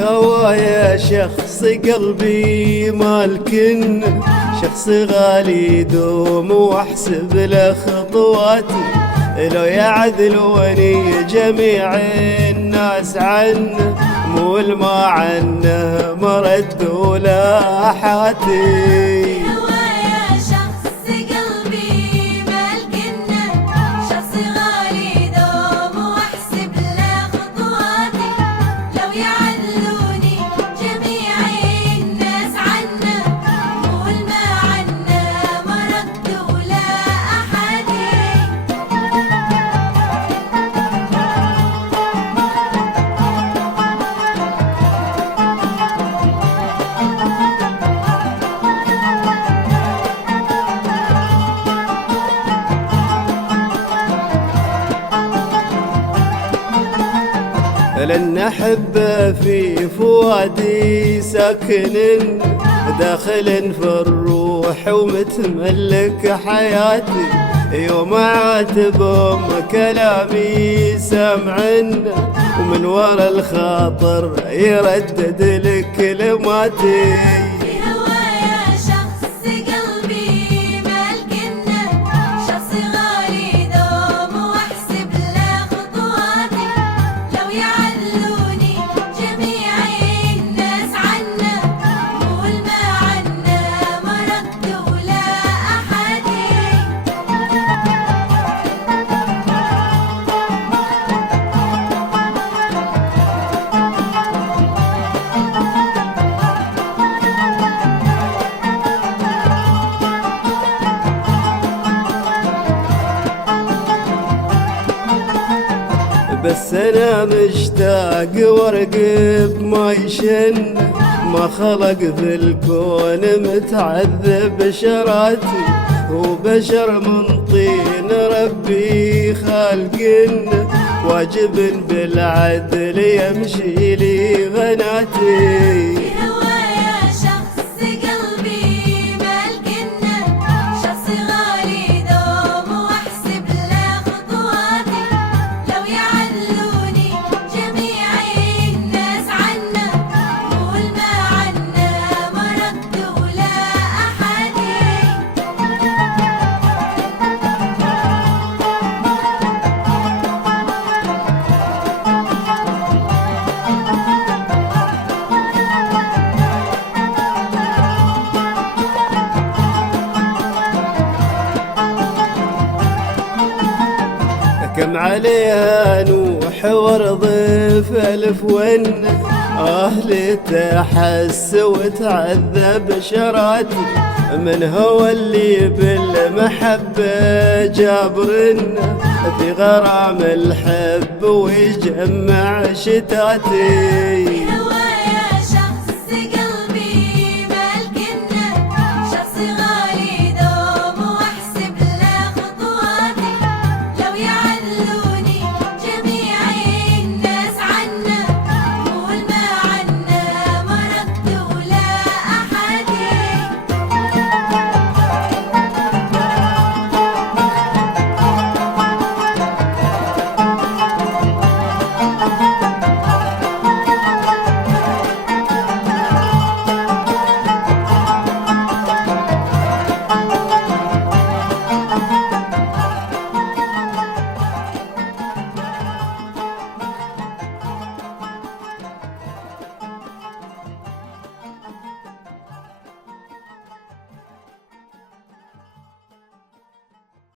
هوايا شخص قلبي مالكن، شخص غالي يدوم واحسب له خطواتي، لو يعذلوني جميع الناس عنه مو ما عنه مردوا لاحاتي. لن أحب في فؤادي ساكن، داخل في الروح ومتملك حياتي، يوم عاتبهم كلامي سامعن، ومن ورا الخاطر يردد لك كلماتي. بس أنا مشتاق وارقب ما يشن، ما خلق في الكون متعذب شراتي، هو بشر من طين ربي خالقن، واجب بالعدل يمشي لي غناتي. كم عليها نوح ورضيف ألف ون، أهلي تحس وتعذب شراتي، من هو اللي بالمحبة جابرنا، في غرام الحب ويجمع شتاتي.